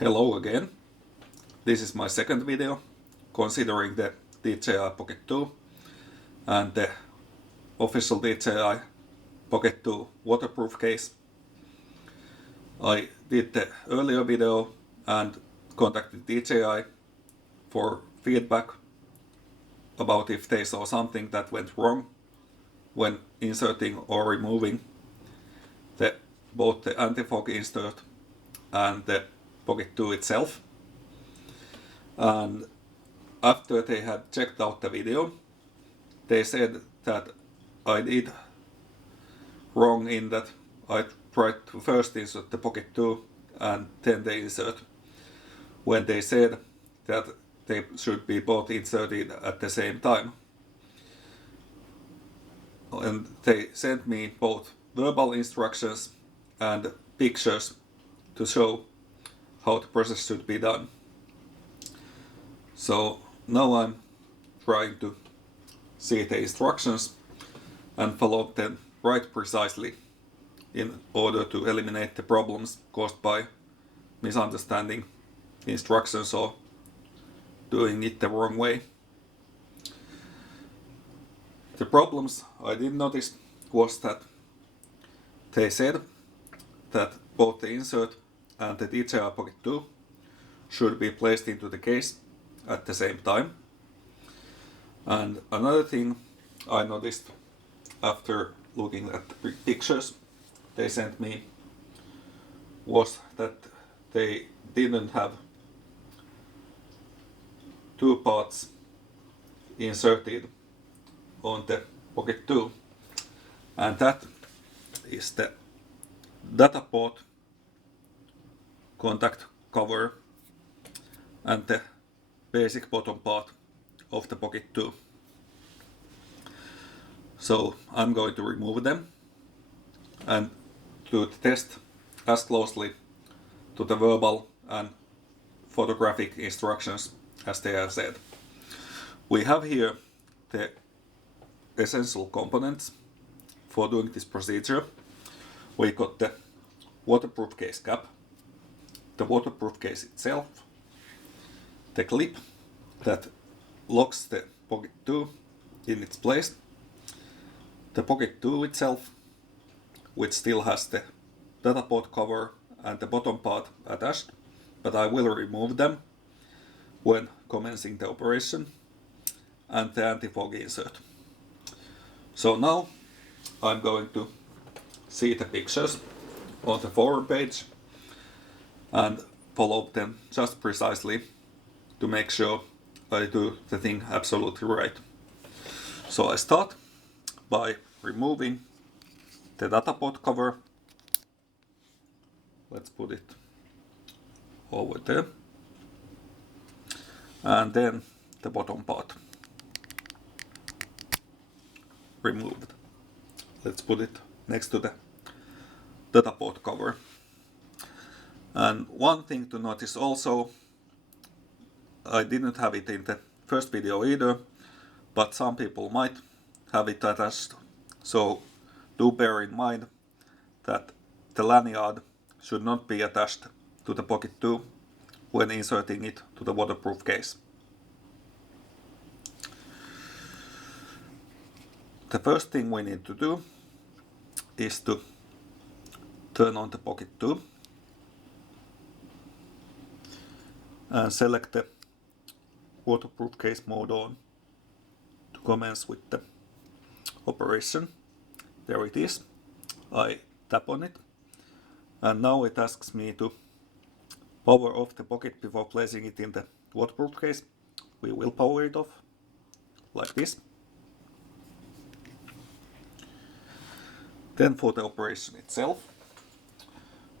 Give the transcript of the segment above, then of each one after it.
Hello again. This is my second video considering the DJI Pocket 2 and the official DJI Pocket 2 waterproof case. I did the earlier video and contacted DJI for feedback about if they saw something that went wrong when inserting or removing both the anti-fog insert and the Pocket 2 itself. And after they had checked out the video, they said that I did wrong in that I tried to first insert the Pocket 2 and then the insert, when they said that they should be both inserted at the same time. And they sent me both verbal instructions and pictures to show how the process should be done. So now I'm trying to see the instructions and follow them right precisely in order to eliminate the problems caused by misunderstanding instructions or doing it the wrong way. The problems I did notice was that they said that both the insert and the DJI Pocket 2 should be placed into the case at the same time. And another thing I noticed after looking at the pictures they sent me was that they didn't have two parts inserted on the Pocket 2, and that is the data port contact cover and the basic bottom part of the Pocket 2. So I'm going to remove them and do the test as closely to the verbal and photographic instructions as they have said. We have here the essential components for doing this procedure. We got the waterproof case cap, the waterproof case itself, the clip that locks the Pocket 2 in its place, the Pocket 2 itself, which still has the data port cover and the bottom part attached, but I will remove them when commencing the operation, and the anti-fog insert. So now I'm going to see the pictures on the forum page and follow them just precisely to make sure I do the thing absolutely right. So I start by removing the data port cover. Let's put it over there. And then the bottom part removed. Let's put it next to the data port cover. And one thing to notice also, I didn't have it in the first video either, but some people might have it attached. So do bear in mind that the lanyard should not be attached to the Pocket 2 when inserting it to the waterproof case. The first thing we need to do is to turn on the Pocket 2 and select the waterproof case mode on to commence with the operation. There it is. I tap on it, and now it asks me to power off the Pocket before placing it in the waterproof case. We will power it off like this. Then for the operation itself,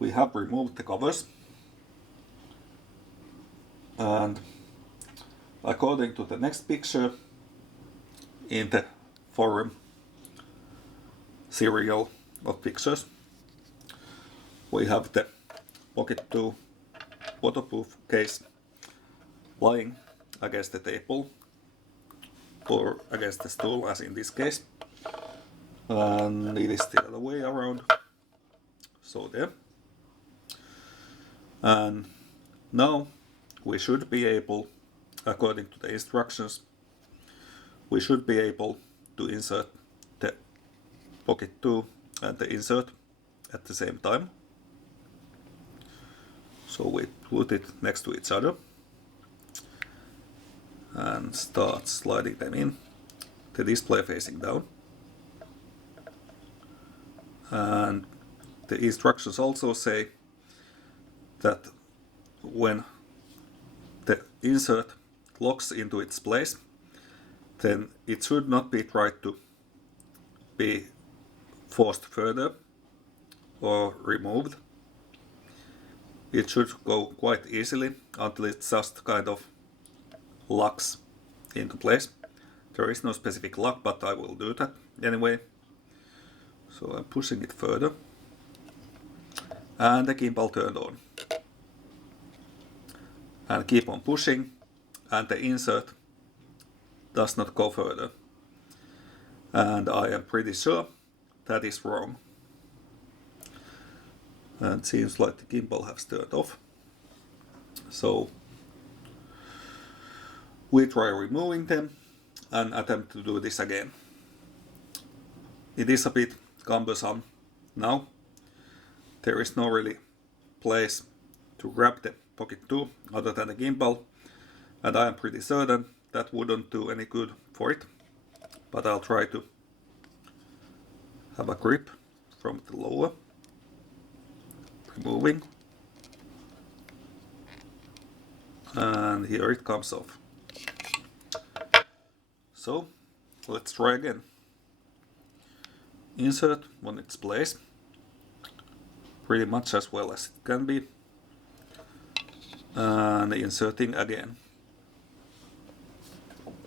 we have removed the covers, and according to the next picture in the forum serial of pictures, we have the Pocket 2 waterproof case lying against the table or against the stool, as in this case, and it is the other way around, so there. And Now we should be able, according to the instructions, we should be able to insert the Pocket 2 and the insert at the same time. So we put it next to each other and start sliding them in, the display facing down. And the instructions also say that when the insert locks into its place, then it should not be tried to be forced further or removed. It should go quite easily until it just kind of locks into place. There is no specific lock, but I will do that anyway. So I'm pushing it further. And the gimbal turned on. And keep on pushing, and the insert does not go further. And I am pretty sure that is wrong. And it seems like the gimbal has turned off. So we try removing them and attempt to do this again. It is a bit cumbersome now. There is no really place to grab the Pocket 2 other than the gimbal, and I am pretty certain that wouldn't do any good for it. But I'll try to have a grip from the lower, removing, and here it comes off. So let's try again. Insert on its place, pretty much as well as it can be, and inserting again.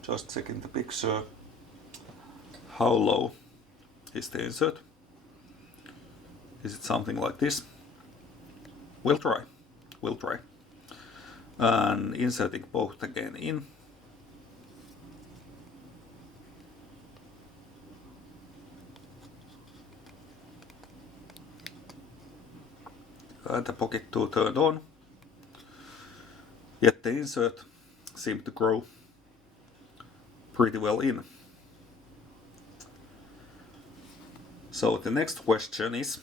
Just checking the picture. How low is the insert? Is it something like this? We'll try. And inserting both again in. And the Pocket 2 turned on. Yet the insert seemed to grow pretty well in. So the next question is,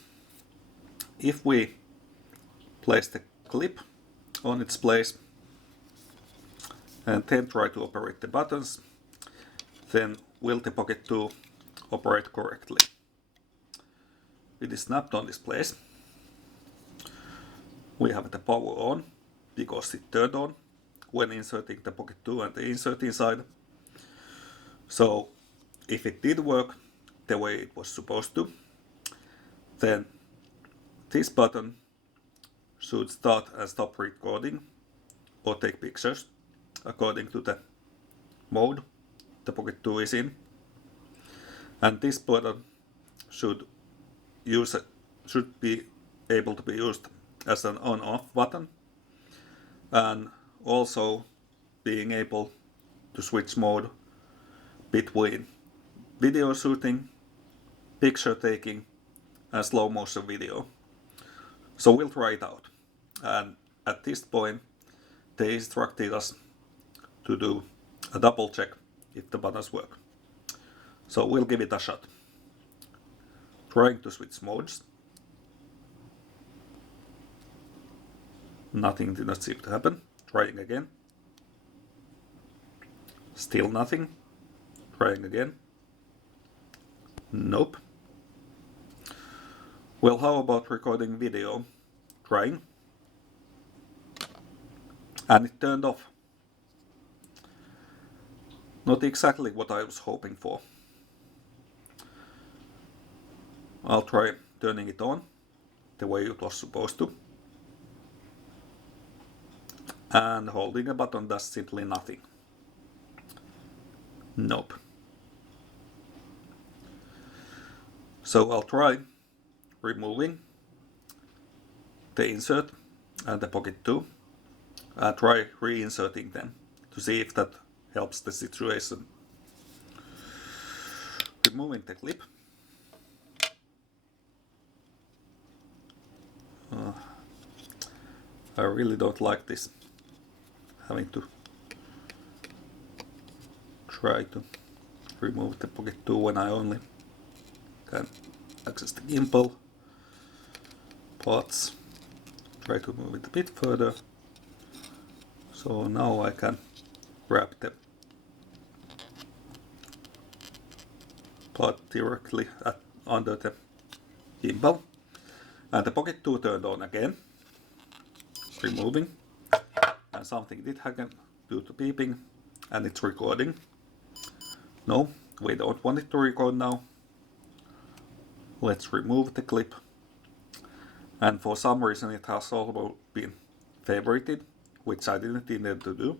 if we place the clip on its place and then try to operate the buttons, then will the Pocket 2 operate correctly? It is snapped on this place. We have the power on because it turned on when inserting the Pocket 2 and the insert inside. So if it did work the way it was supposed to, then this button should start and stop recording or take pictures according to the mode the Pocket 2 is in. And this button should be able to be used as an on-off button, and also being able to switch mode between video shooting, picture taking, and slow motion video. So we'll try it out. And at this point, they instructed us to do a double check if the buttons work. So we'll give it a shot. Trying to switch modes. Nothing did not seem to happen. Trying again. Still nothing. Trying again. Nope. Well, how about recording video? Trying. And it turned off. Not exactly what I was hoping for. I'll try turning it on the way it was supposed to. And holding a button does simply nothing. Nope. So I'll try removing the insert and the Pocket 2 and try reinserting them to see if that helps the situation. Removing the clip. I really don't like this, having to try to remove the Pocket 2 when I only can access the gimbal parts. Try to move it a bit further. So now I can grab the part directly under the gimbal. And the Pocket 2 turned on again. Removing. And something did happen due to beeping. And it's recording. No, we don't want it to record now. Let's remove the clip. And for some reason it has also been favorited, which I didn't intend to do.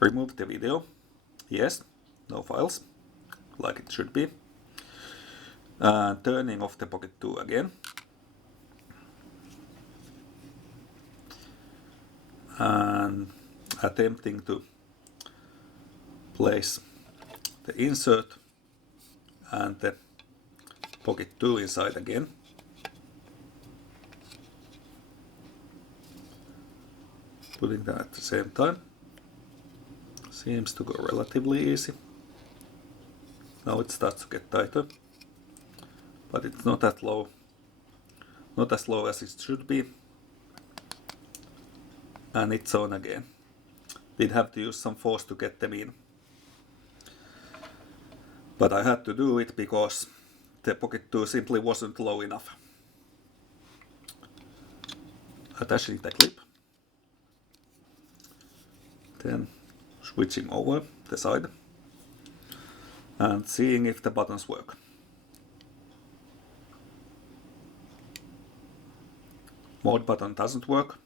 Remove the video. Yes, no files, like it should be. And turning off the Pocket 2 again. And attempting to place the insert and the Pocket 2 inside again. Putting them at the same time. Seems to go relatively easy. Now it starts to get tighter, but it's not that low, not as low as it should be. And it's on again. Did have to use some force to get them in. But I had to do it because the Pocket 2 simply wasn't low enough. Attaching the clip. Then switching over the side and seeing if the buttons work. Mode button doesn't work.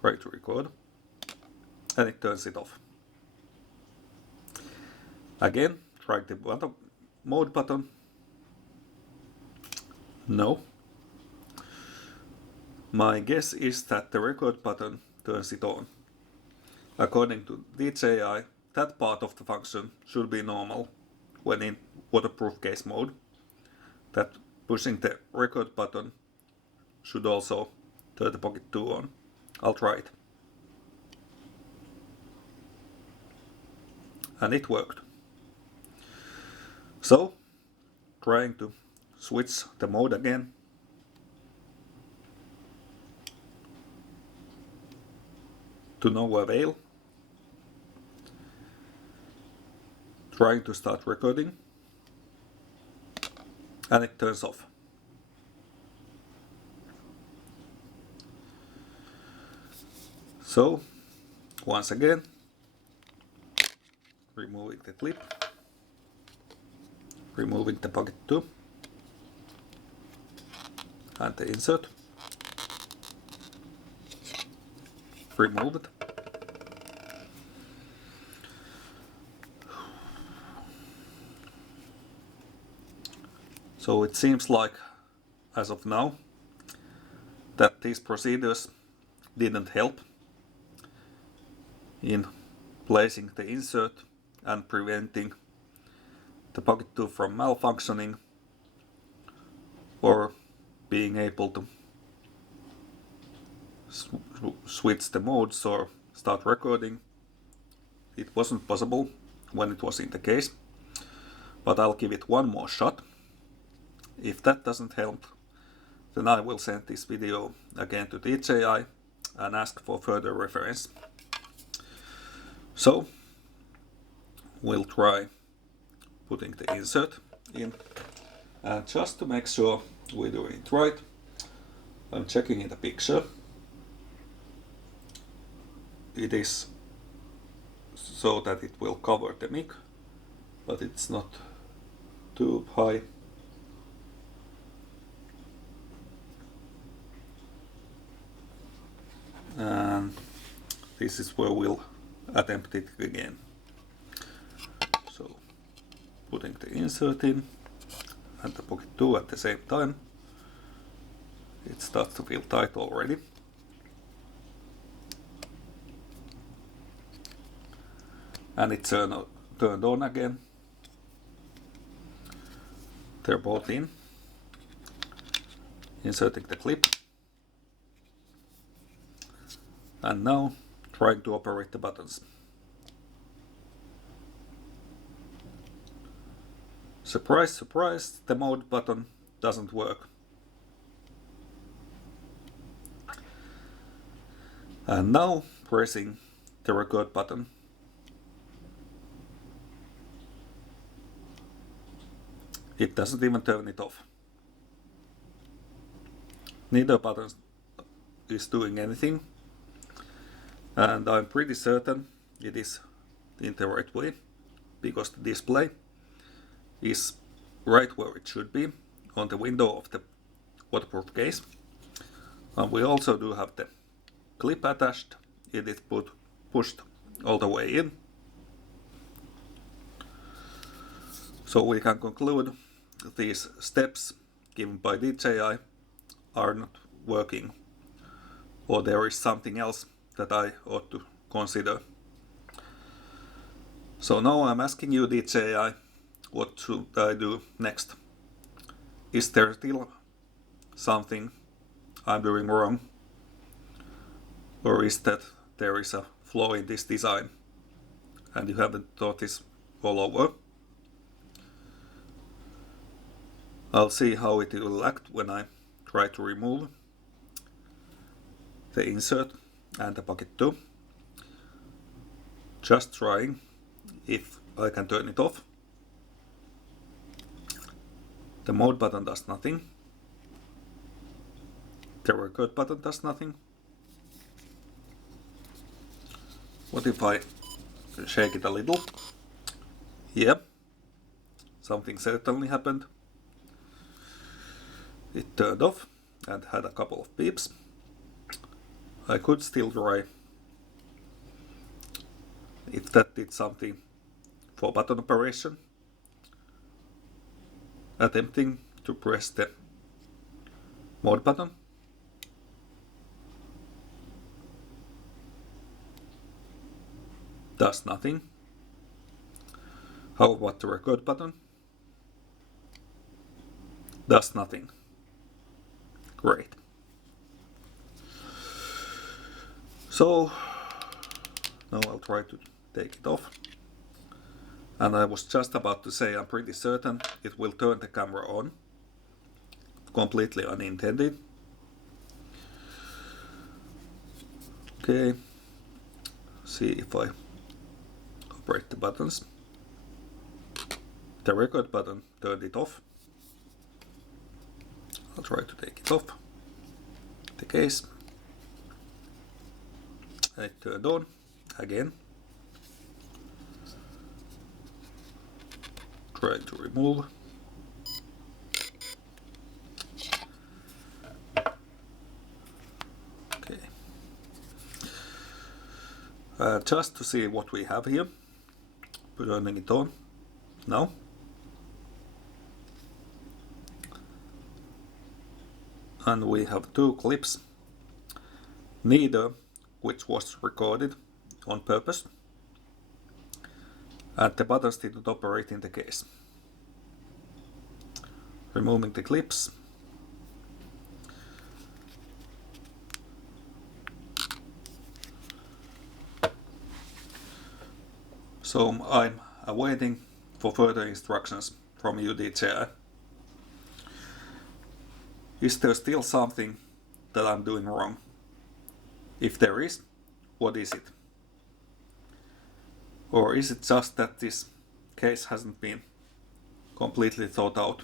Try to record and it turns it off. Again, try the mode button. No. My guess is that the record button turns it on. According to DJI, that part of the function should be normal when in waterproof case mode. That pushing the record button should also turn the Pocket 2 on. I'll try it. And it worked. So, trying to switch the mode again. To no avail. Trying to start recording. And it turns off. So, once again, removing the clip, removing the Pocket 2 and the insert, remove it. So it seems like, as of now, that these procedures didn't help in placing the insert and preventing the Pocket 2 from malfunctioning or being able to switch the modes or start recording. It wasn't possible when it was in the case, but I'll give it one more shot. If that doesn't help, then I will send this video again to DJI and ask for further reference. So, we'll try putting the insert in, and just to make sure we're doing it right, I'm checking in the picture. It is so that it will cover the mic, but it's not too high. And this is where we'll attempt it again. So, putting the insert in and the Pocket 2 at the same time. It starts to feel tight already. And it's turned on again. They're both in. Inserting the clip. And now trying to operate the buttons. Surprise, surprise, the mode button doesn't work. And now pressing the record button. It doesn't even turn it off. Neither button is doing anything. And I'm pretty certain it is in the right way, because the display is right where it should be, on the window of the waterproof case. And we also do have the clip attached. It is pushed all the way in. So we can conclude these steps given by DJI are not working, or there is something else that I ought to consider. So now I'm asking you, DJI, what should I do next? Is there still something I'm doing wrong? Or is that there is a flaw in this design and you haven't thought this all over? I'll see how it will act when I try to remove the insert and the Pocket 2. Just trying if I can turn it off. The mode button does nothing. The record button does nothing. What if I shake it a little? Yeah, something certainly happened. It turned off and had a couple of beeps. I could still try if that did something for button operation. Attempting to press the mode button. Does nothing. How about the record button? Does nothing. Great. So now I'll try to take it off. And I was just about to say I'm pretty certain it will turn the camera on. Completely unintended. Okay. See if I operate the buttons. The record button turned it off. I'll try to take it off the case. It turned on again. Try to remove. Okay. Just to see what we have here. Turning it on now. And we have two clips, neither which was recorded on purpose, and the buttons did not operate in the case. Removing the clips. So I'm awaiting for further instructions from you, DJI. Is there still something that I'm doing wrong? If there is, what is it? Or is it just that this case hasn't been completely thought out?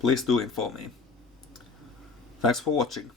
Please do inform me. Thanks for watching.